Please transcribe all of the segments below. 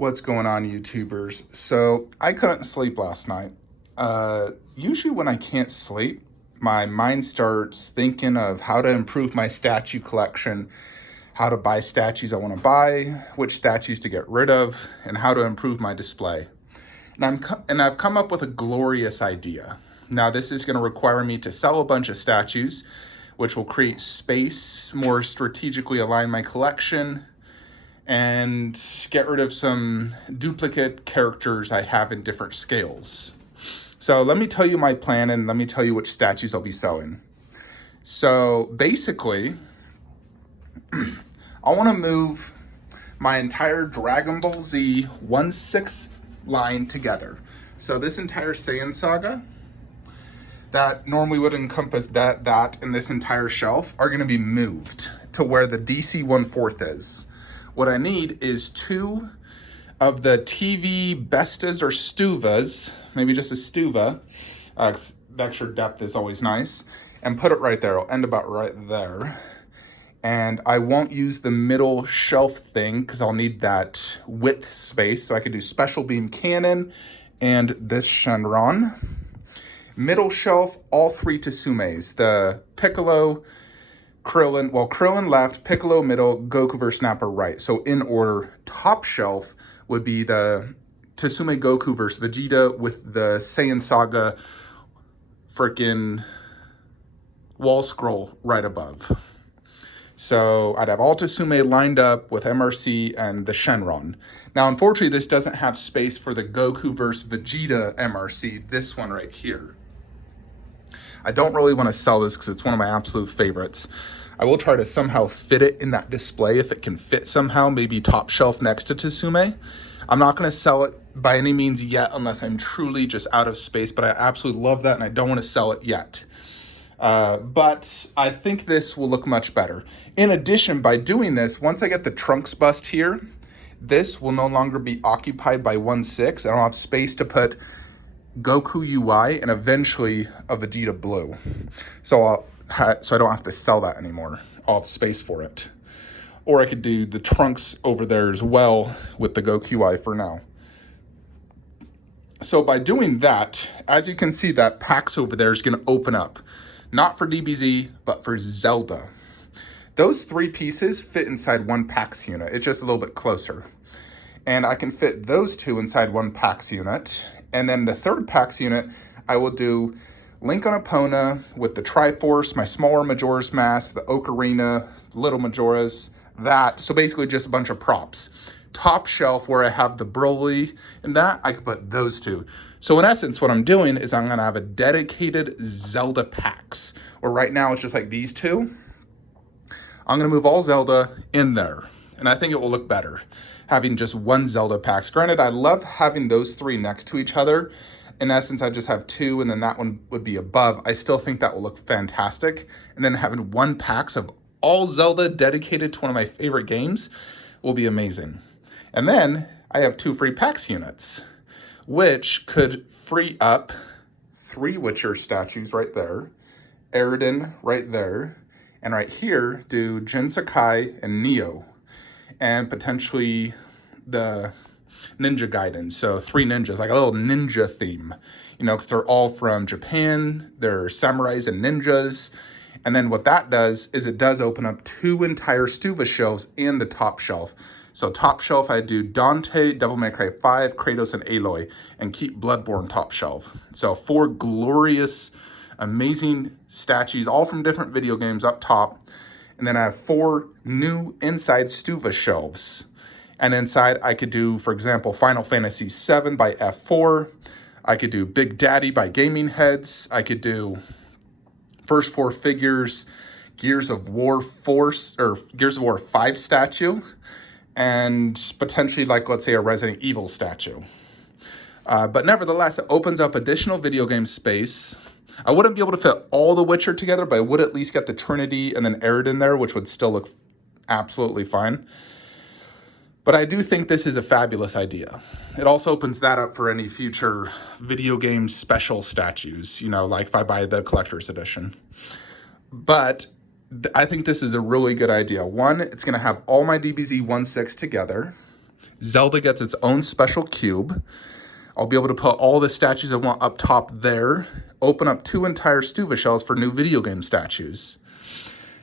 What's going on, YouTubers? So I couldn't sleep last night. Usually when I can't sleep, my mind starts thinking of how to improve my statue collection, how to buy statues I want to buy, which statues to get rid of, and how to improve my display. And I've come up with a glorious idea. Now this is going to require me to sell a bunch of statues, which will create space, more strategically align my collection, and get rid of some duplicate characters I have in different scales. So let me tell you my plan and let me tell you which statues I'll be selling. So basically, I want to move my entire Dragon Ball Z 1/6 line together. So this entire Saiyan saga that normally would encompass that and this entire shelf are going to be moved to where the DC 1/4 is. What I need is 2 of the TV Bestas or Stuvas, maybe just a Stuva, the extra depth is always nice, and put it right there. I'll end about right there. And I won't use the middle shelf thing because I'll need that width space, so I could do Special Beam Cannon and this Shenron. Middle shelf, all 3 Tsumes, the Piccolo, Krillin, well, Krillin left, Piccolo middle, Goku vs. Nappa right. So in order, top shelf would be the Tsume Goku vs. Vegeta with the Saiyan Saga freaking wall scroll right above. So I'd have all Tsume lined up with MRC and the Shenron. Now, unfortunately, this doesn't have space for the Goku vs. Vegeta MRC, this one right here. I don't really want to sell this because it's one of my absolute favorites. I will try to somehow fit it in that display if it can fit somehow, maybe top shelf next to Tsume. I'm not going to sell it by any means yet unless I'm truly just out of space, but I absolutely love that and I don't want to sell it yet. But I think this will look much better. In addition, by doing this, once I get the Trunks bust here, this will no longer be occupied by 1/6. I don't have space to put Goku UI and eventually a Vegeta Blue. So I don't have to sell that anymore. I'll have space for it. Or I could do the Trunks over there as well with the Goku UI for now. So by doing that, as you can see, that packs over there is going to open up. Not for DBZ, but for Zelda. Those 3 pieces fit inside one PAX unit. It's just a little bit closer. And I can fit those 2 inside one PAX unit. And then the 3rd PAX unit, I will do Link on Epona with the Triforce, my smaller Majora's Mask, the Ocarina, little Majora's, that. So basically just a bunch of props. Top shelf where I have the Broly and that, I could put those 2. So in essence, what I'm doing is I'm gonna have a dedicated Zelda PAX, where right now it's just like these 2. I'm gonna move all Zelda in there, and I think it will look better having just one Zelda PAX. Granted, I love having those 3 next to each other. In essence, I just have 2, and then that one would be above. I still think that will look fantastic. And then having one PAX of all Zelda dedicated to one of my favorite games will be amazing. And then I have 2 free PAX units, which could free up 3 Witcher statues right there, Eridan right there, and right here do Jin Sakai and Neo, and potentially the Ninja Gaiden. So 3 ninjas, like a little ninja theme, you know, because they're all from Japan. They're samurais and ninjas. And then what that does is it does open up 2 entire Stuva shelves and the top shelf. So top shelf, I do Dante, Devil May Cry 5, Kratos, and Aloy, and keep Bloodborne top shelf. So 4 glorious, amazing statues, all from different video games up top. And then I have 4 new inside Stuva shelves. And inside I could do, for example, Final Fantasy VII by F4. I could do Big Daddy by Gaming Heads. I could do first 4 figures, Gears of War 4, or Gears of War 5 statue. And potentially, like, let's say a Resident Evil statue. But nevertheless, it opens up additional video game space. I wouldn't be able to fit all the Witcher together, but I would at least get the Trinity and then Eridan there, which would still look absolutely fine. But I do think this is a fabulous idea. It also opens that up for any future video game special statues, you know, like if I buy the collector's edition. But I think this is a really good idea. One, it's going to have all my DBZ 1/6 together. Zelda gets its own special cube. I'll be able to put all the statues I want up top there, open up 2 entire Stuva shells for new video game statues.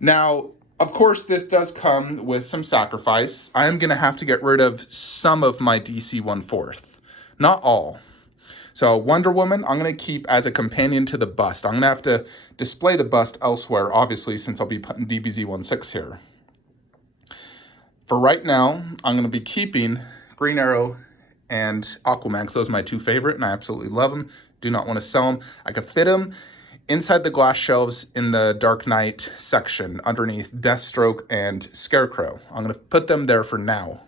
Now, of course, this does come with some sacrifice. I am going to have to get rid of some of my DC 1/4, not all. So Wonder Woman, I'm going to keep as a companion to the bust. I'm going to have to display the bust elsewhere, obviously, since I'll be putting DBZ 1/6 here. For right now, I'm going to be keeping Green Arrow and Aquaman, because those are my 2 favorite, and I absolutely love them. Do not want to sell them. I could fit them inside the glass shelves in the Dark Knight section underneath Deathstroke and Scarecrow. I'm going to put them there for now.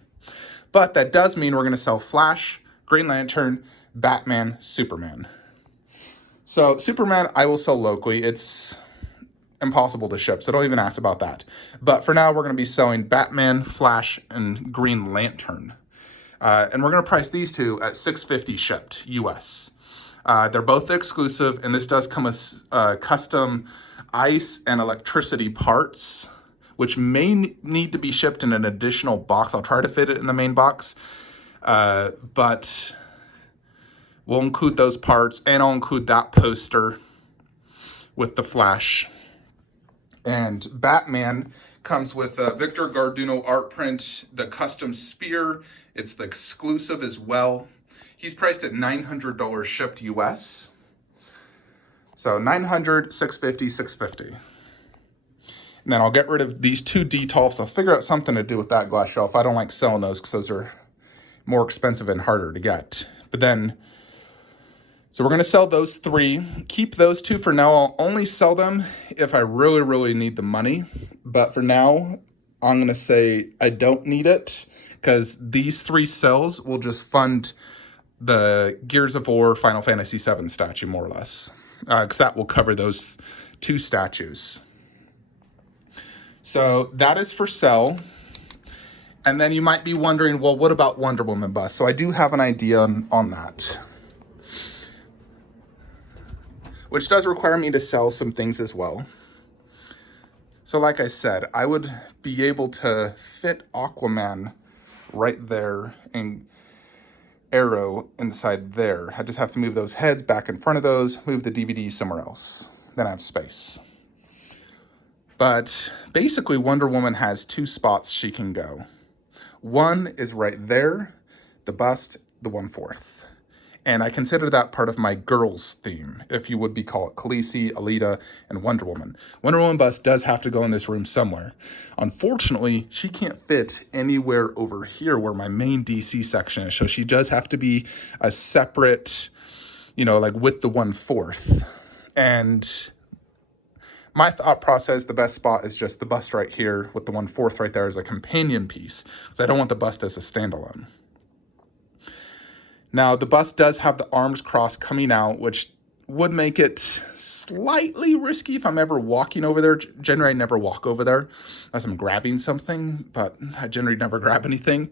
But that does mean we're going to sell Flash, Green Lantern, Batman, Superman. So Superman, I will sell locally. It's impossible to ship, so don't even ask about that. But for now, we're going to be selling Batman, Flash, and Green Lantern. And we're going to price these 2 at $650 shipped, US. They're both exclusive, and this does come with custom ice and electricity parts, which may need to be shipped in an additional box. I'll try to fit it in the main box, but we'll include those parts, and I'll include that poster with the Flash. And Batman comes with a Victor Garduno art print, the custom spear. It's the exclusive as well. He's priced at $900 shipped US. So $900, $650, $650. And then I'll get rid of these 2 Detolfs. I'll figure out something to do with that glass shelf. I don't like selling those because those are more expensive and harder to get. But then, so we're going to sell those 3. Keep those 2 for now. I'll only sell them if I really, really need the money. But for now, I'm going to say I don't need it, because these 3 cells will just fund the Gears of War Final Fantasy VII statue, more or less. Because that will cover those 2 statues. So that is for sale. And then you might be wondering, well, what about Wonder Woman bust? So I do have an idea on that, which does require me to sell some things as well. So like I said, I would be able to fit Aquaman right there and Arrow inside there. I just have to move those heads back in front of those, move the DVD somewhere else. Then I have space. But basically, Wonder Woman has 2 spots she can go. One is right there, the bust, the 1/4. And I consider that part of my girls theme, if you would be called Khaleesi, Alita, and Wonder Woman. Wonder Woman bust does have to go in this room somewhere. Unfortunately, she can't fit anywhere over here where my main DC section is. So she does have to be a separate, like with the 1/4. And my thought process, the best spot is just the bust right here with the 1/4 right there as a companion piece, because I don't want the bust as a standalone. Now, the bust does have the arms crossed coming out, which would make it slightly risky if I'm ever walking over there. Generally, I never walk over there unless I'm grabbing something, but I generally never grab anything.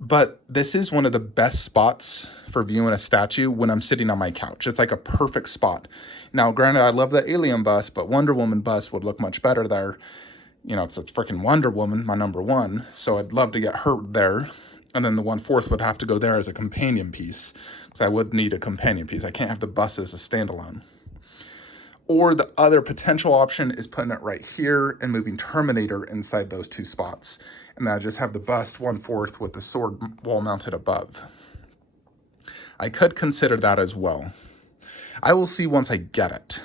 But this is one of the best spots for viewing a statue when I'm sitting on my couch. It's like a perfect spot. Now, granted, I love the Alien bust, but Wonder Woman bust would look much better there. Because it's freaking Wonder Woman, my number 1. So I'd love to get her there. And then the 1/4 would have to go there as a companion piece, because I would need a companion piece. I can't have the bust as a standalone. Or the other potential option is putting it right here and moving Terminator inside those 2 spots. And then I just have the bust 1/4 with the sword wall mounted above. I could consider that as well. I will see once I get it.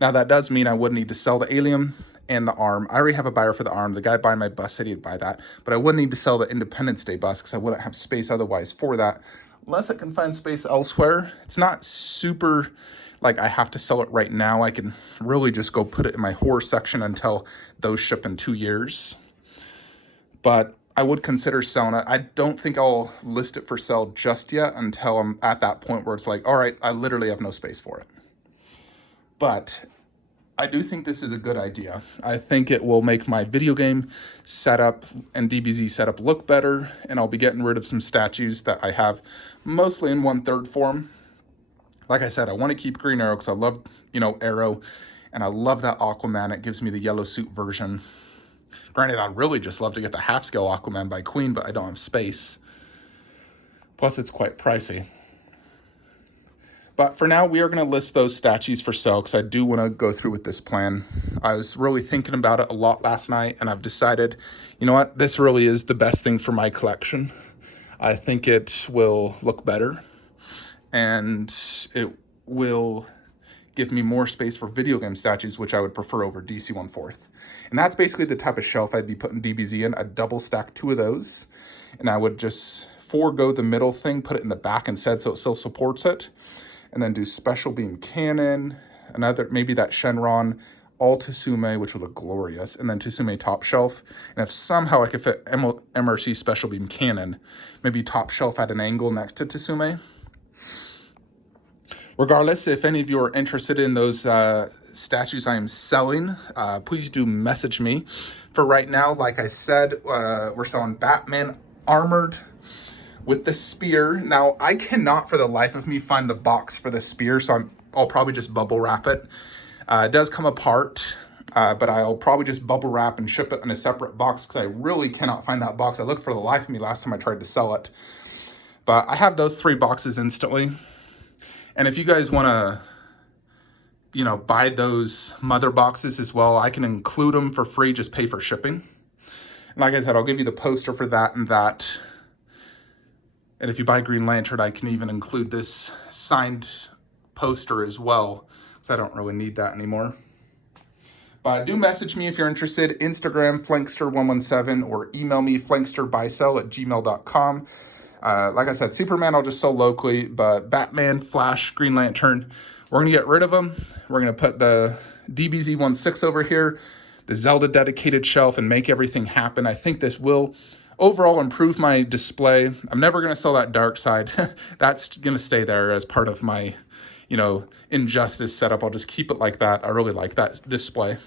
Now that does mean I would need to sell the Alien and the arm. I already have a buyer for the arm. The guy buying my bust said he'd buy that, but I would need to sell the Independence Day bust because I wouldn't have space otherwise for that, unless I can find space elsewhere. It's not super like I have to sell it right now. I can really just go put it in my horror section until those ship in 2 years. But I would consider selling it. I don't think I'll list it for sale just yet until I'm at that point where it's like, all right, I literally have no space for it. But I do think this is a good idea. I think it will make my video game setup and DBZ setup look better, and I'll be getting rid of some statues that I have mostly in 1/3 form. Like I said, I want to keep Green Arrow because I love, Arrow, and I love that Aquaman. It gives me the yellow suit version. Granted, I'd really just love to get the half-scale Aquaman by Queen, but I don't have space. Plus, it's quite pricey. But for now, we are going to list those statues for sale because I do want to go through with this plan. I was really thinking about it a lot last night, and I've decided, you know what, this really is the best thing for my collection. I think it will look better, and it will give me more space for video game statues, which I would prefer over DC 1/4. And that's basically the type of shelf I'd be putting DBZ in. I'd double stack 2 of those, and I would just forego the middle thing, put it in the back instead so it still supports it. And then do Special Beam Cannon, another, maybe that Shenron, all Tsume, which would look glorious, and then Tsume Top Shelf. And if somehow I could fit MRC Special Beam Cannon, maybe Top Shelf at an angle next to Tsume. Regardless, if any of you are interested in those statues I am selling, please do message me. For right now, like I said, we're selling Batman Armored with the spear. Now, I cannot for the life of me find the box for the spear, so I'll probably just bubble wrap it. It does come apart, but I'll probably just bubble wrap and ship it in a separate box because I really cannot find that box. I looked for the life of me last time I tried to sell it. But I have those 3 boxes instantly. And if you guys want to, you know, buy those mother boxes as well, I can include them for free, just pay for shipping. And like I said, I'll give you the poster for that and that. And if you buy Green Lantern, I can even include this signed poster as well, because I don't really need that anymore. But do message me if you're interested. Instagram, Flankster117, or email me, flanksterbuysell@gmail.com. Like I said, Superman I'll just sell locally, but Batman, Flash, Green Lantern, we're going to get rid of them. We're going to put the DBZ 1/6 over here, the Zelda dedicated shelf, and make everything happen. I think this will overall improve my display. I'm never going to sell that dark side. That's going to stay there as part of my, you know, Injustice setup. I'll just keep it like that. I really like that display.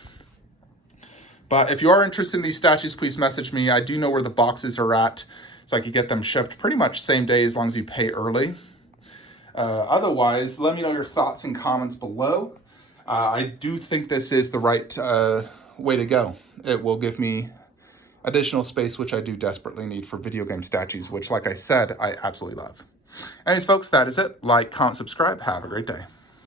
But if you are interested in these statues, please message me. I do know where the boxes are at, so I could get them shipped pretty much same day as long as you pay early. Otherwise, let me know your thoughts and comments below. I do think this is the right way to go. It will give me additional space, which I do desperately need for video game statues, which, like I said, I absolutely love. Anyways, folks, that is it. Like, comment, subscribe. Have a great day.